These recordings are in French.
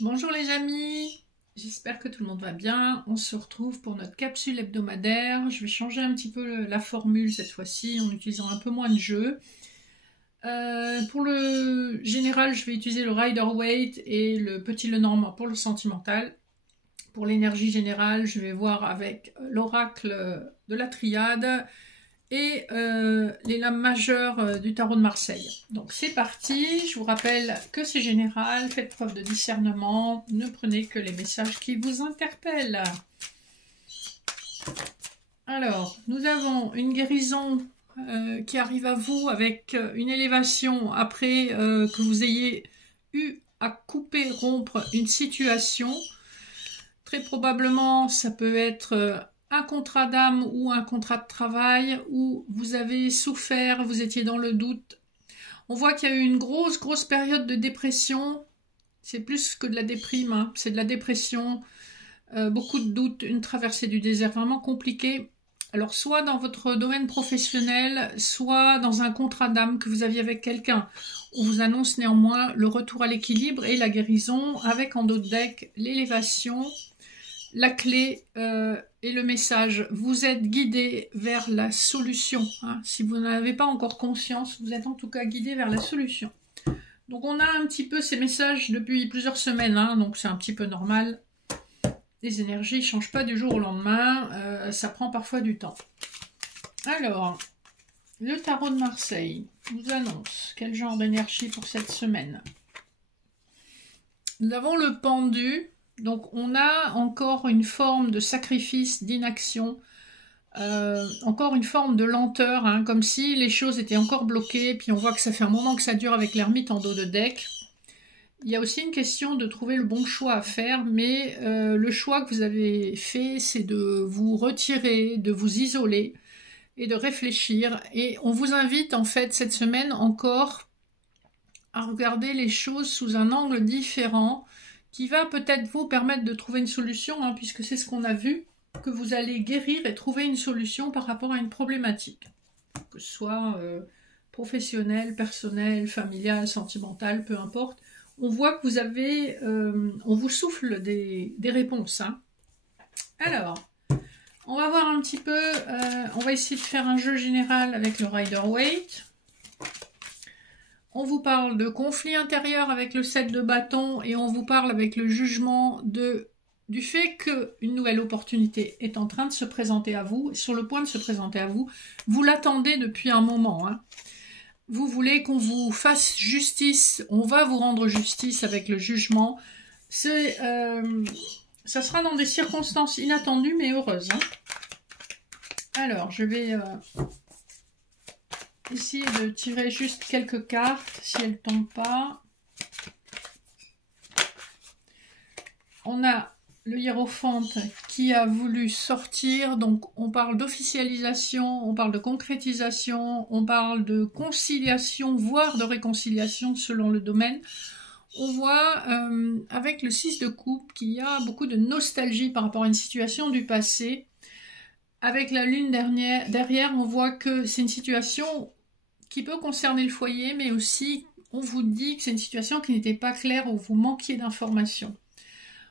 Bonjour les amis, j'espère que tout le monde va bien. On se retrouve pour notre capsule hebdomadaire. Je vais changer un petit peu la formule cette fois-ci en utilisant un peu moins de jeux. Pour le général, je vais utiliser le Rider-Waite et le Petit Lenormand pour le sentimental. Pour l'énergie générale, je vais voir avec l'oracle de la triade et les lames majeures du tarot de Marseille. Donc c'est parti, je vous rappelle que c'est général, faites preuve de discernement, ne prenez que les messages qui vous interpellent. Alors, nous avons une guérison qui arrive à vous avec une élévation après que vous ayez eu à couper, rompre une situation. Très probablement, ça peut être un contrat d'âme ou un contrat de travail où vous avez souffert, vous étiez dans le doute. On voit qu'il y a eu une grosse période de dépression. C'est plus que de la déprime, hein. C'est de la dépression, beaucoup de doutes, une traversée du désert vraiment compliquée. Alors soit dans votre domaine professionnel, soit dans un contrat d'âme que vous aviez avec quelqu'un. On vous annonce néanmoins le retour à l'équilibre et la guérison avec en dos de deck l'élévation, la clé et le message. Vous êtes guidé vers la solution. Hein. Si vous n'en avez pas encore conscience, vous êtes en tout cas guidé vers la solution. Donc on a un petit peu ces messages depuis plusieurs semaines, hein, donc c'est un petit peu normal. Les énergies ne changent pas du jour au lendemain, ça prend parfois du temps. Alors, le tarot de Marseille vous annonce quel genre d'énergie pour cette semaine. Nous avons le pendu. Donc on a encore une forme de sacrifice, d'inaction, encore une forme de lenteur, hein, comme si les choses étaient encore bloquées, puis on voit que ça fait un moment que ça dure avec l'ermite en dos de deck. Il y a aussi une question de trouver le bon choix à faire, mais le choix que vous avez fait, c'est de vous retirer, de vous isoler et de réfléchir. Et on vous invite en fait cette semaine encore à regarder les choses sous un angle différent, qui va peut-être vous permettre de trouver une solution, hein, puisque c'est ce qu'on a vu, que vous allez guérir et trouver une solution par rapport à une problématique, que ce soit professionnelle, personnelle, familiale, sentimentale, peu importe. On voit que vous avez, on vous souffle des réponses. Hein. Alors, on va voir un petit peu, on va essayer de faire un jeu général avec le Rider-Waite. On vous parle de conflit intérieur avec le 7 de bâton et on vous parle avec le jugement du fait qu'une nouvelle opportunité est en train de se présenter à vous, sur le point de se présenter à vous. Vous l'attendez depuis un moment. Hein. Vous voulez qu'on vous fasse justice, on va vous rendre justice avec le jugement. Ça sera dans des circonstances inattendues mais heureuses. Hein. Alors, je vais... essayer de tirer juste quelques cartes, si elles ne tombent pas. On a le hiérophante qui a voulu sortir, donc on parle d'officialisation, on parle de concrétisation, on parle de conciliation, voire de réconciliation selon le domaine. On voit avec le 6 de coupe qu'il y a beaucoup de nostalgie par rapport à une situation du passé. Avec la lune derrière, on voit que c'est une situation qui peut concerner le foyer, mais aussi on vous dit que c'est une situation qui n'était pas claire ou vous manquiez d'informations.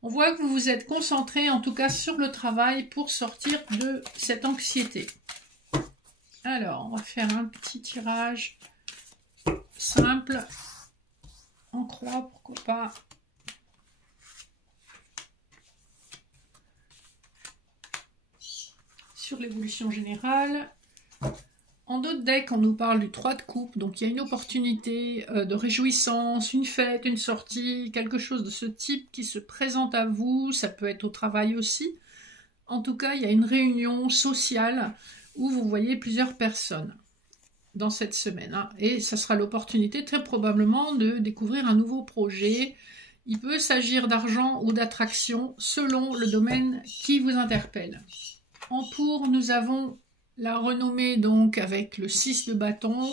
On voit que vous vous êtes concentré en tout cas sur le travail pour sortir de cette anxiété. Alors, on va faire un petit tirage simple, en croix, pourquoi pas. Sur l'évolution générale. En dos de deck, on nous parle du 3 de coupe, donc il y a une opportunité de réjouissance, une fête, une sortie, quelque chose de ce type qui se présente à vous, ça peut être au travail aussi. En tout cas, il y a une réunion sociale où vous voyez plusieurs personnes dans cette semaine. Hein, et ça sera l'opportunité très probablement de découvrir un nouveau projet. Il peut s'agir d'argent ou d'attraction selon le domaine qui vous interpelle. En pour, nous avons... la renommée donc avec le 6 de bâton.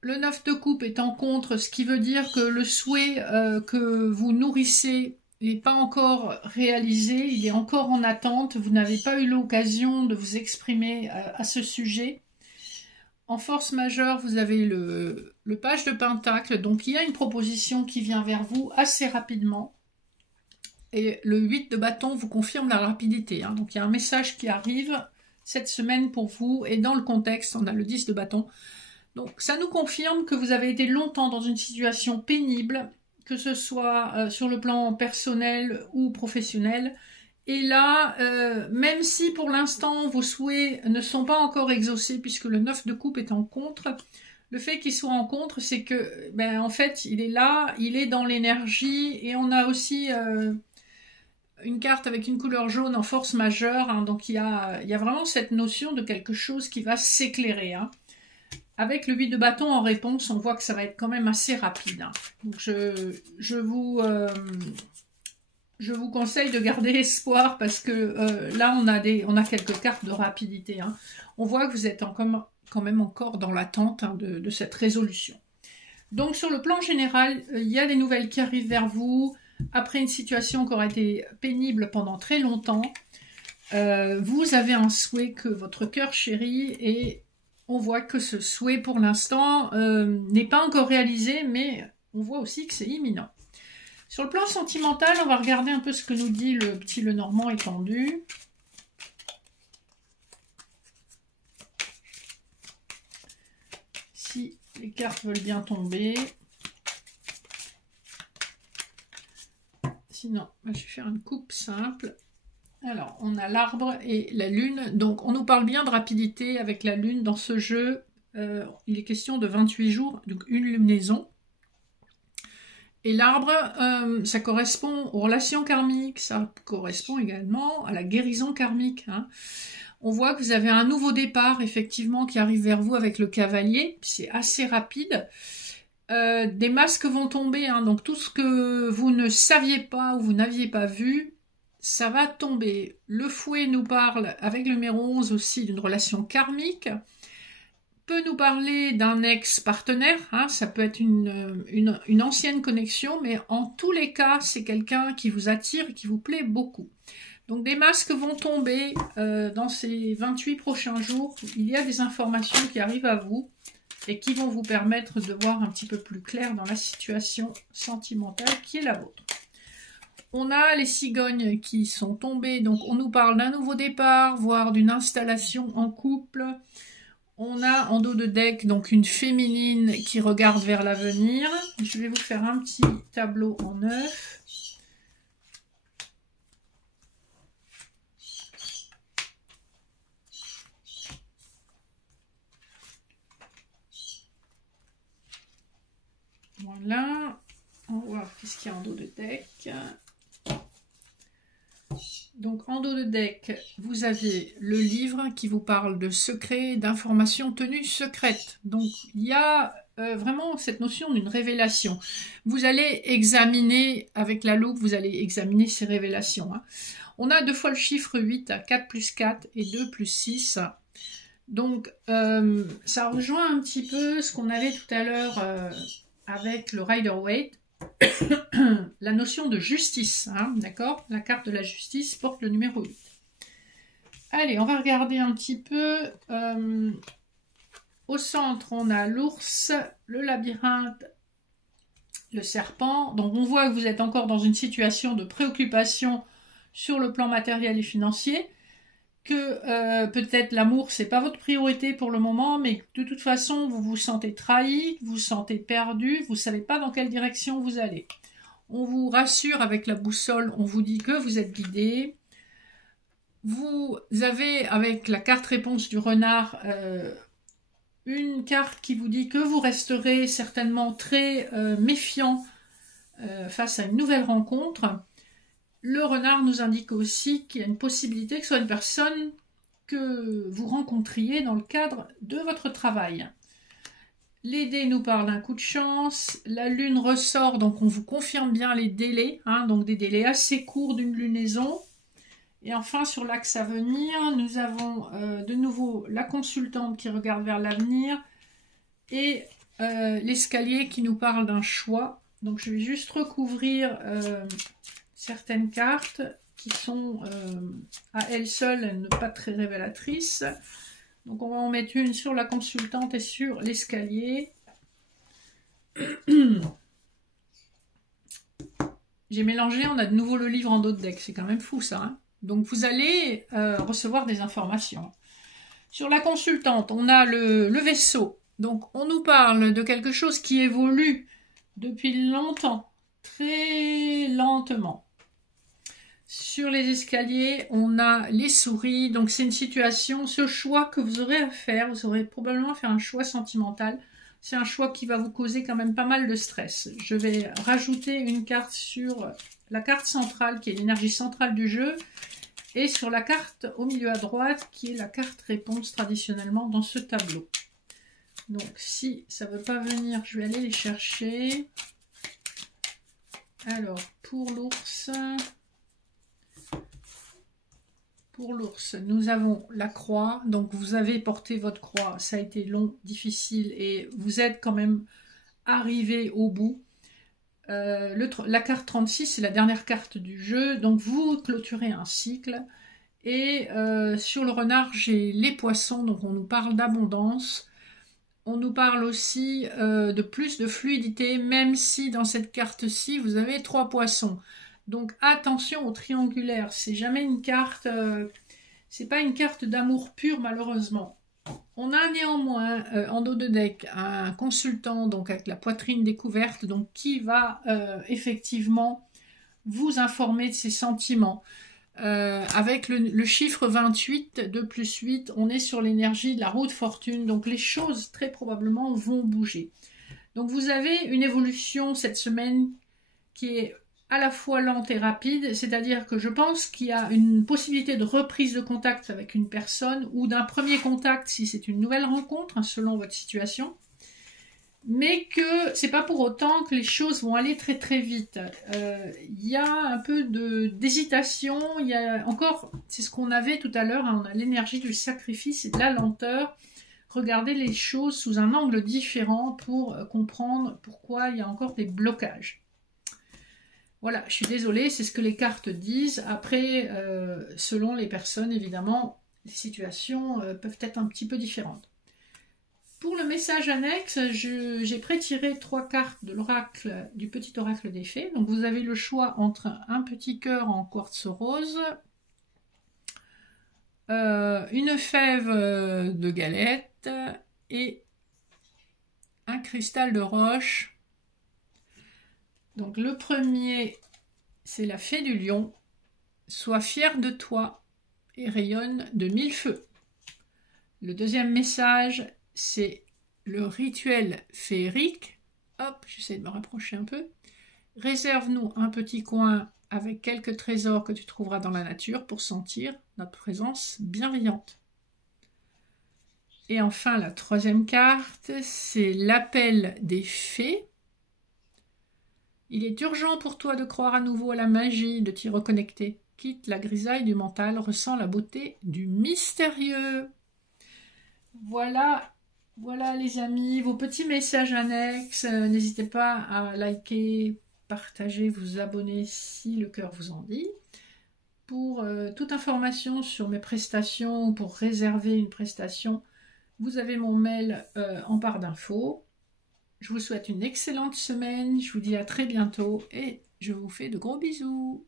Le 9 de coupe est en contre, ce qui veut dire que le souhait que vous nourrissez n'est pas encore réalisé, il est encore en attente, vous n'avez pas eu l'occasion de vous exprimer à ce sujet. En force majeure, vous avez le page de Pentacle. Donc, il y a une proposition qui vient vers vous assez rapidement. Et le 8 de bâton vous confirme la rapidité. Hein. Donc, il y a un message qui arrive cette semaine pour vous. Et dans le contexte, on a le 10 de bâton. Donc, ça nous confirme que vous avez été longtemps dans une situation pénible, que ce soit sur le plan personnel ou professionnel. Et là, même si pour l'instant vos souhaits ne sont pas encore exaucés, puisque le 9 de coupe est en contre, le fait qu'il soit en contre, c'est que, ben, en fait, il est là, il est dans l'énergie, et on a aussi une carte avec une couleur jaune en force majeure, hein, donc il y a vraiment cette notion de quelque chose qui va s'éclairer. Hein. Avec le 8 de bâton en réponse, on voit que ça va être quand même assez rapide. Hein. Donc je vous conseille de garder espoir parce que là, on a quelques cartes de rapidité. Hein. On voit que vous êtes quand même encore dans l'attente hein, de cette résolution. Donc, sur le plan général, il y a des nouvelles qui arrivent vers vous. Après une situation qui aurait été pénible pendant très longtemps, vous avez un souhait que votre cœur chérit et on voit que ce souhait, pour l'instant, n'est pas encore réalisé, mais on voit aussi que c'est imminent. Sur le plan sentimental, on va regarder un peu ce que nous dit le petit Lenormand étendu. Si les cartes veulent bien tomber. Sinon, je vais faire une coupe simple. Alors, on a l'arbre et la lune. Donc, on nous parle bien de rapidité avec la lune dans ce jeu. Il est question de 28 jours, donc une lunaison. Et l'arbre, ça correspond aux relations karmiques, ça correspond également à la guérison karmique. Hein. On voit que vous avez un nouveau départ, effectivement, qui arrive vers vous avec le cavalier. C'est assez rapide. Des masques vont tomber, hein, donc tout ce que vous ne saviez pas ou vous n'aviez pas vu, ça va tomber. Le fouet nous parle, avec le numéro 11 aussi, d'une relation karmique. Peut nous parler d'un ex-partenaire, hein, ça peut être une ancienne connexion, mais en tous les cas, c'est quelqu'un qui vous attire et qui vous plaît beaucoup. Donc des masques vont tomber dans ces 28 prochains jours. Il y a des informations qui arrivent à vous et qui vont vous permettre de voir un petit peu plus clair dans la situation sentimentale qui est la vôtre. On a les cigognes qui sont tombées, donc on nous parle d'un nouveau départ, voire d'une installation en couple. On a en dos de deck donc une féminine qui regarde vers l'avenir. Je vais vous faire un petit tableau en 9. Voilà. On va voir qu'est-ce qu'il y a en dos de deck. Donc en dos de deck, vous avez le livre qui vous parle de secrets, d'informations tenues secrètes. Donc il y a vraiment cette notion d'une révélation. Vous allez examiner, avec la loupe, vous allez examiner ces révélations. Hein. On a 2 fois le chiffre 8 à 4 plus 4 et 2 plus 6. Donc ça rejoint un petit peu ce qu'on avait tout à l'heure avec le Rider-Waite. La notion de justice, hein, d'accord? La carte de la justice porte le numéro 8. Allez, on va regarder un petit peu. Au centre, on a l'ours, le labyrinthe, le serpent. Donc, on voit que vous êtes encore dans une situation de préoccupation sur le plan matériel et financier. Que peut-être l'amour, c'est pas votre priorité pour le moment, mais de toute façon, vous vous sentez trahi, vous vous sentez perdu, vous savez pas dans quelle direction vous allez. On vous rassure avec la boussole, on vous dit que vous êtes guidé. Vous avez, avec la carte réponse du renard, une carte qui vous dit que vous resterez certainement très méfiant face à une nouvelle rencontre. Le renard nous indique aussi qu'il y a une possibilité que ce soit une personne que vous rencontriez dans le cadre de votre travail. Les dés nous parlent d'un coup de chance. La lune ressort, donc on vous confirme bien les délais, hein, donc des délais assez courts d'une lunaison. Et enfin, sur l'axe à venir, nous avons de nouveau la consultante qui regarde vers l'avenir et l'escalier qui nous parle d'un choix. Donc je vais juste recouvrir certaines cartes qui sont à elles seules, pas très révélatrices. Donc on va en mettre une sur la consultante et sur l'escalier. J'ai mélangé, on a de nouveau le livre en dos de deck, c'est quand même fou ça. Hein. Donc vous allez recevoir des informations. Sur la consultante, on a le vaisseau. Donc on nous parle de quelque chose qui évolue depuis longtemps, très lentement. Sur les escaliers, on a les souris. Donc c'est une situation, ce choix que vous aurez à faire, vous aurez probablement à faire un choix sentimental. C'est un choix qui va vous causer quand même pas mal de stress. Je vais rajouter une carte sur la carte centrale, qui est l'énergie centrale du jeu, et sur la carte au milieu à droite, qui est la carte réponse traditionnellement dans ce tableau. Donc si ça ne veut pas venir, je vais aller les chercher. Alors, pour l'ours, nous avons la croix. Donc vous avez porté votre croix, ça a été long, difficile, et vous êtes quand même arrivé au bout. La carte 36, c'est la dernière carte du jeu, donc vous clôturez un cycle. Et sur le renard, j'ai les poissons, donc on nous parle d'abondance. On nous parle aussi de plus de fluidité, même si dans cette carte-ci, vous avez 3 poissons. Donc attention au triangulaire, c'est jamais une carte, c'est pas une carte d'amour pur malheureusement. On a néanmoins en dos de deck un consultant, donc avec la poitrine découverte, donc qui va effectivement vous informer de ses sentiments. Avec le chiffre 28 de plus 8, on est sur l'énergie de la roue de fortune, donc les choses très probablement vont bouger. Donc vous avez une évolution cette semaine qui est à la fois lente et rapide, c'est-à-dire que je pense qu'il y a une possibilité de reprise de contact avec une personne ou d'un premier contact si c'est une nouvelle rencontre, hein, selon votre situation. Mais que c'est pas pour autant que les choses vont aller très très vite. Il y a un peu d'hésitation, il y a encore, c'est ce qu'on avait tout à l'heure, hein, on a l'énergie du sacrifice et de la lenteur. Regardez les choses sous un angle différent pour comprendre pourquoi il y a encore des blocages. Voilà, je suis désolée, c'est ce que les cartes disent. Après, selon les personnes, évidemment, les situations peuvent être un petit peu différentes. Pour le message annexe, j'ai pré-tiré 3 cartes de l'oracle, du petit oracle des fées. Donc vous avez le choix entre un petit cœur en quartz rose, une fève de galette et un cristal de roche. Donc le premier, c'est la fée du lion. Sois fier de toi et rayonne de 1000 feux. Le deuxième message, c'est le rituel féerique. Hop, j'essaie de me rapprocher un peu. Réserve-nous un petit coin avec quelques trésors que tu trouveras dans la nature pour sentir notre présence bienveillante. Et enfin, la troisième carte, c'est l'appel des fées. Il est urgent pour toi de croire à nouveau à la magie, de t'y reconnecter. Quitte la grisaille du mental, ressens la beauté du mystérieux. Voilà, voilà les amis, vos petits messages annexes. N'hésitez pas à liker, partager, vous abonner si le cœur vous en dit. Pour toute information sur mes prestations ou pour réserver une prestation, vous avez mon mail en barre d'infos. Je vous souhaite une excellente semaine, je vous dis à très bientôt et je vous fais de gros bisous.